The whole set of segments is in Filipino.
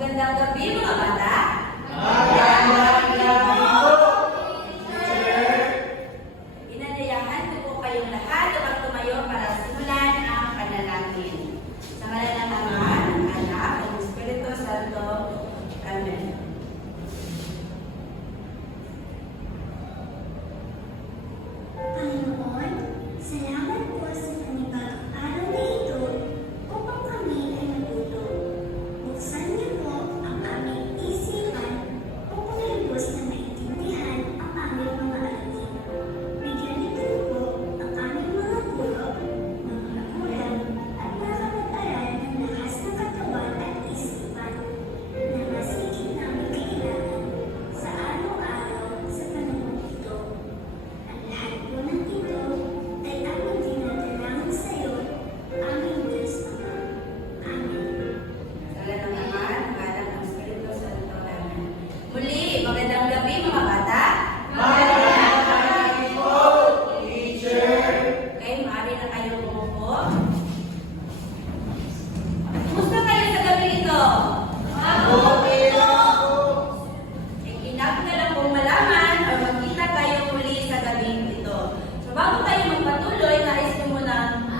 Magandang gabi mga bata. Magandang gabi po, teacher. Inanyayahan ko po kayong lahat upang tumayo para simulan ang panalangin. Sa ngalan ng Ama, ng Anak, ng Espiritu Santo. Amen. Panginoon, salamat po sa panibagong araw na ito upang kami ay matuto. Buksan niyo po ang aming isipan upang lubos na maintindihan ang aming mga aralin. Bigyan niyo po ang aming mga guro, mga magulang at mga kapag-aral ng lakas ng katawan at isipan na mas higit namin kailangan sa araw-araw sa panahon ito. Ang lahat po ng ito ay aming dinadalangin sa iyo, aming Diyos Ama. Amen. Sa ngalan ng Ama, ng Anak, ng Espiritu Santo. Amen. Muli, magandang gabi mga bata. Magandang gabi po, teacher. Okay, maaari na kayo umupo. Kumusta kayo sa gabi ito? Okay lang po. Kinap na lang kung malaman o magkita kayo muli sa gabing ito. So bago tayo magpatuloy, nais ko munang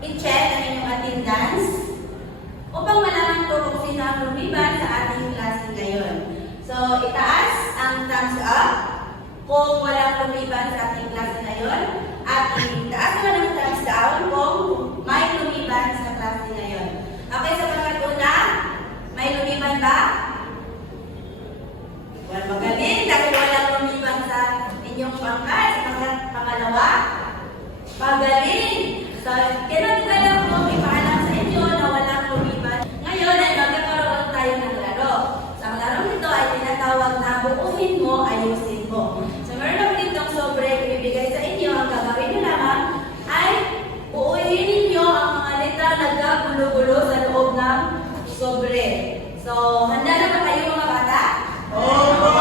i-check ang inyong attendance upang malaman ko kung sino ang lumiban sa ating klase ngayon. So itaas ang thumbs up kung walang lumiban sa ating klase ngayon at itaas naman ang thumbs down kung may lumiban sa klase ngayon. Okay, sa pagkatuna, may lumiban ba? Well, magaling dahil walang lumiban sa inyong pangkat. Sa pangalawa, magaling. So, kinagda lang po, ipaalam sa inyo na walang lumiban. Ngayon ay magkakaroon tayo ng laro. So, ang laro nito ay tinatawag na buuhin mo, ayusin mo. So, meron ako ditong sobre ibibigay sa inyo. Ang gagawin nyo lamang ay buuhin ninyo ang mga letra na nagkagulo-gulo sa loob ng sobre. So, handa na ba kayo mga bata? Opo,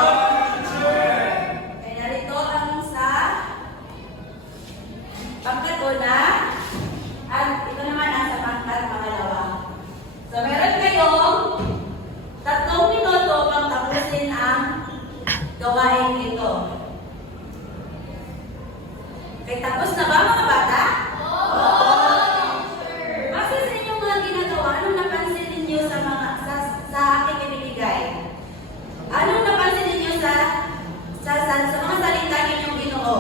teacher. Kaya narito ang sa pangkat-una at ito naman ang sa pangkat-pangalawa. So, meron kayong 3 minuto pang tapusin ang gawain ito. Okay, tapos na ba mga bata? Base sa inyong mga ginagawa, anong napansin ninyo sa aking ibinigay? Anong napansin ninyo sa mga salita ninyong Ginoo?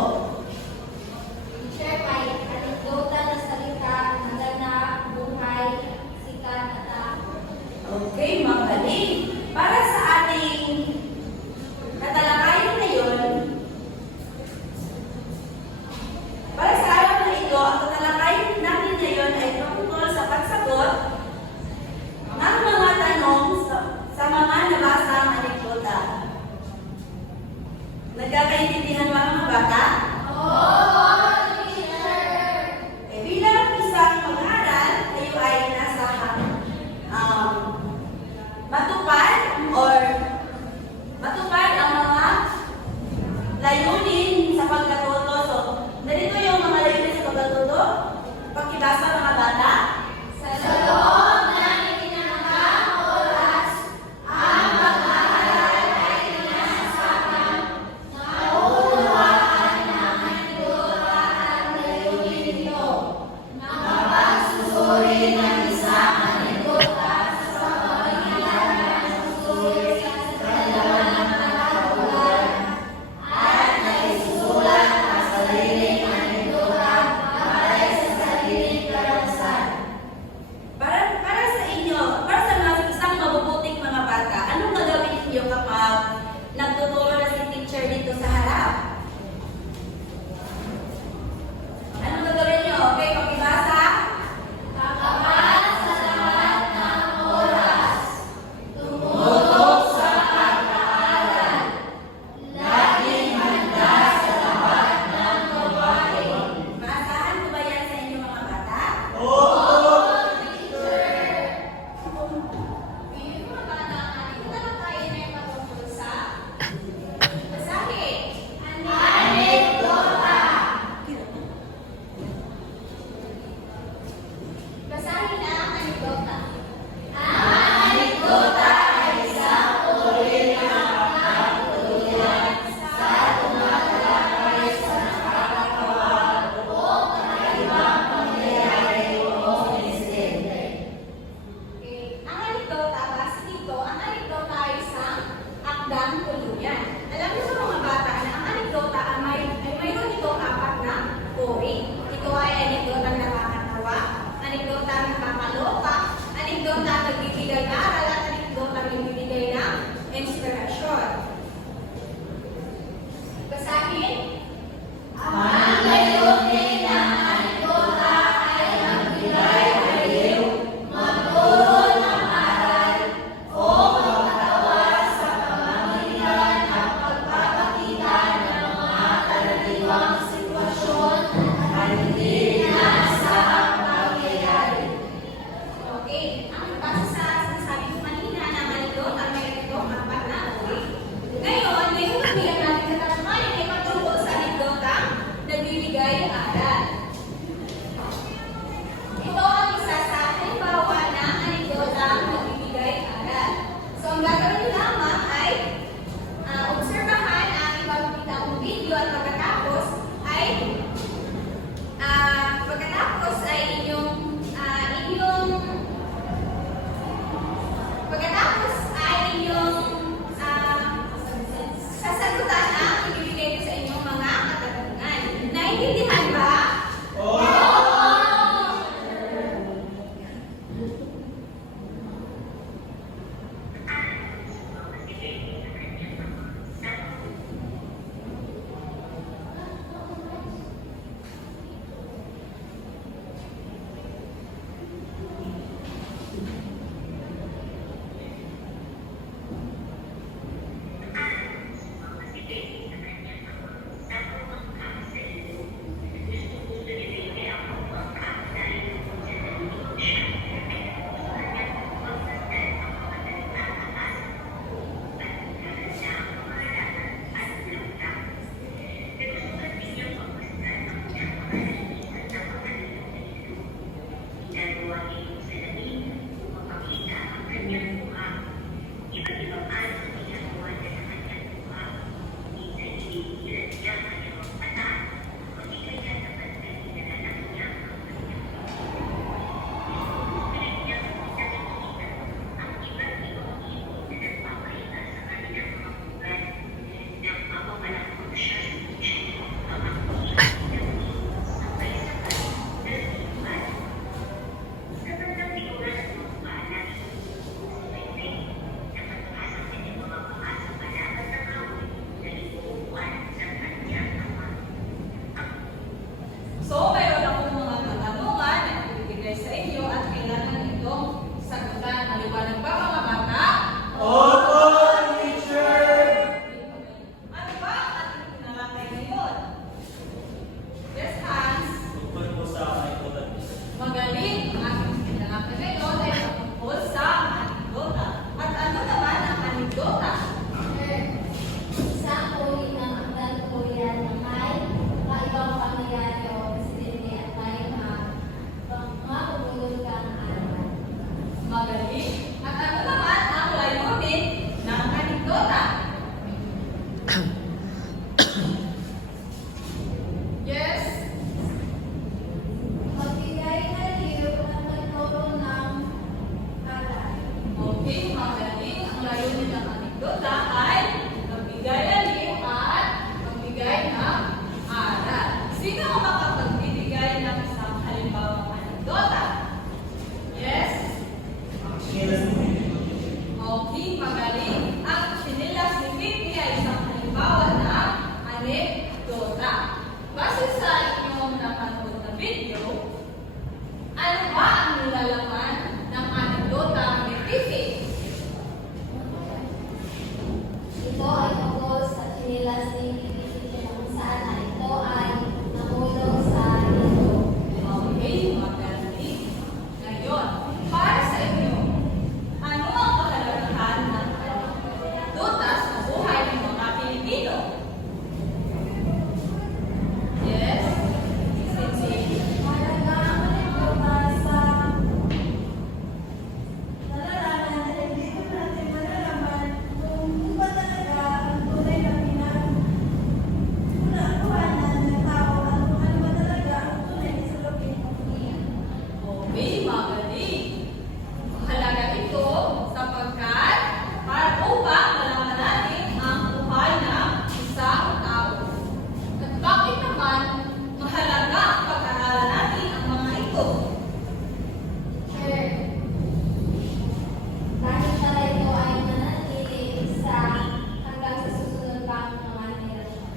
Teacher, may anekdota na salita, naganap, buhay, sikat, at Okay, magaling. Para sa ating tatalakayin ngayon, para sa araw na ito, ang tatalakayin natin ngayon ay tungkol sa pagsagot ng mga tanong sa mga nabasang anekdota. Nagkakaintindihan ba mga bata? Bilang isang mag-aaral, kayo ay nasa matupad or Okay, magaling. Ang sinilas ni Pipi ay isang halimbawa na anekdota. Base sa inyong napanood na video, ano ba ang nilalaman ng anekdota ni Pipi? Ito ay tungkol sa chinilas ni Pipi kung saan na ito ay nahulog sa ito. Okay, magaling. Ngayon, para sa inyo, ano ang kahalagahan ng anekdota sa buhay ng mga Pilipino? Yes? Sisi? Mahalaga ang anekdota sa nalalaman at dito natin malalaman kung ba talaga ang tunay na pinagkuhanan ng tao at kung ano ba talaga ang tunay na salupin ng niya. Okay, magaling. Mahalaga ito sapagkat para upang malaman natin ang buhay ng isang tao. At bakit naman mahalaga ang pag-aaralan natin ang mga ito? Sure. Dahil pala ito ay mananatili sa hanggang sa susunod pang mga henerasyon.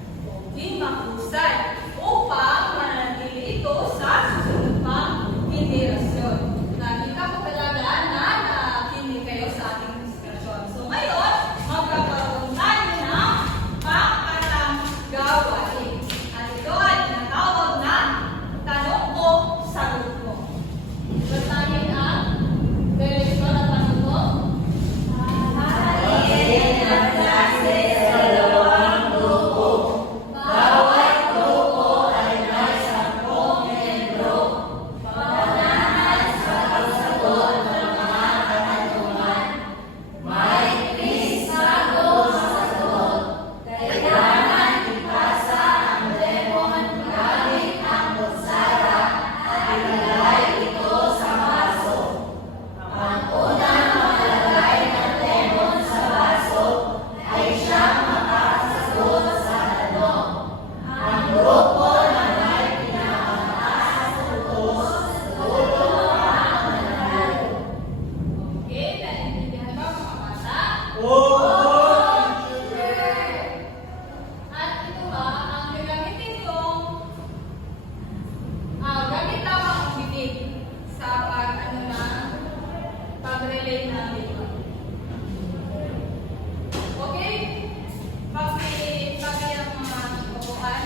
Okay, mahusay. Upang mananatili ito sa susunod pang henerasyon. Nakita ko talaga na nakinig kayo sa ating diskusyon. So ngayon, magkakaroon tayo ng pangkatang gawain. At ito ay tinatawag na tanong o sagot mo. Basahin ang direksyon at tanong mo. Hatiin ang klase sa dalawang grupo. Bawat grupo ay may 10 miyembro. Paunahan sa pagsagot ng mga katanungan. May quiz bago masagot. Kailangan ipasa ang lemon gamit ang kutsara at ilagay ito sa baso. Ang unang maglagay ng lemon sa baso ay siyang makasagot sa tanong. Ang grupo na may pinakamataas na puntos sa dulo ang nanalo. Okay, naiintindihan ba mga bata? At ito ba, ang gagamitin yung gamit lamang ang bibig sa pag-relate natin. Okay? Pag-relate ang mga upuan.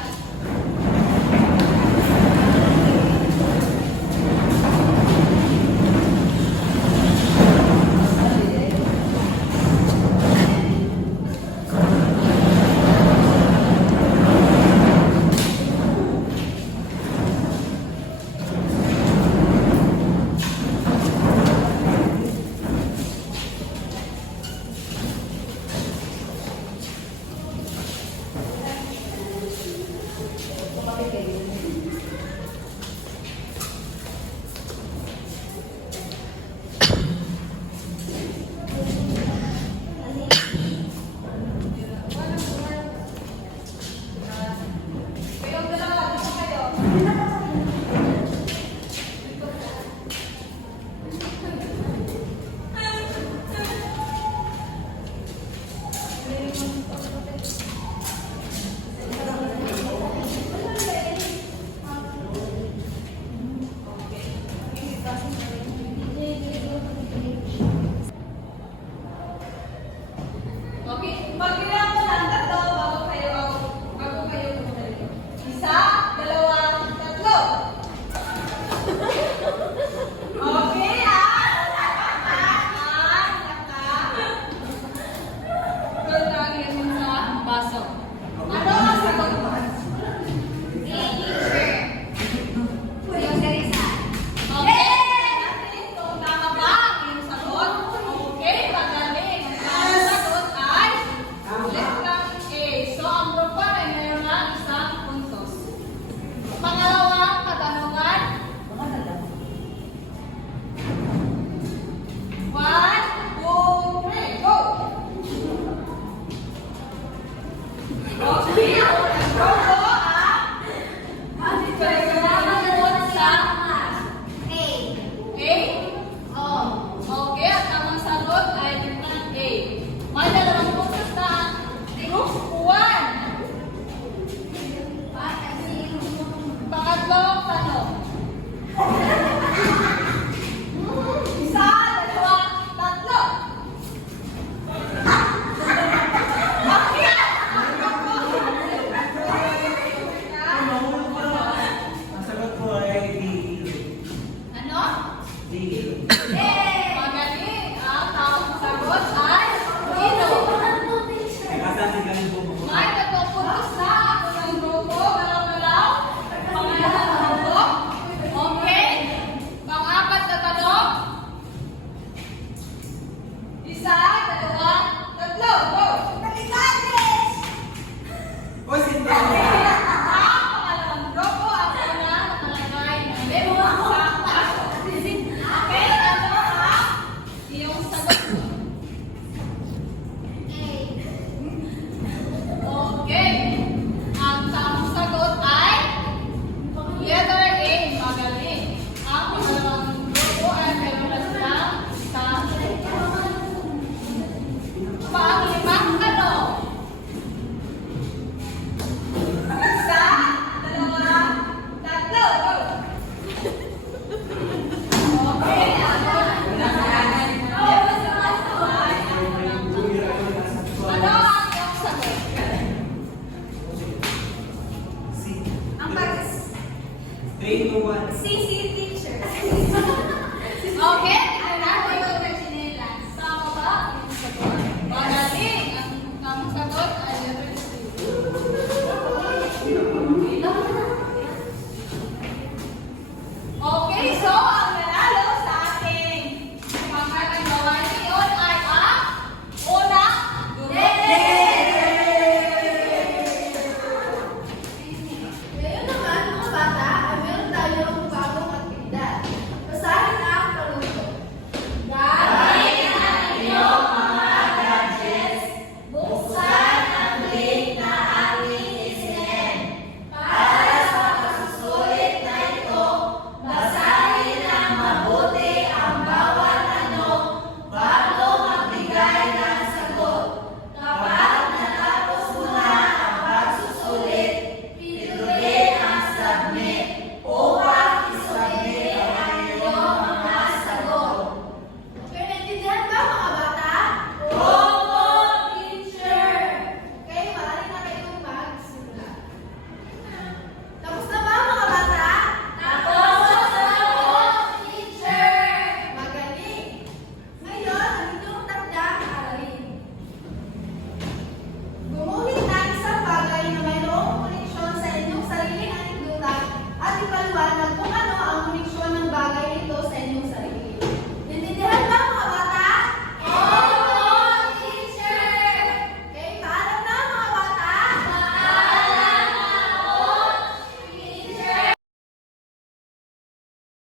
Kayong dalawa, dito kayo. Thank you.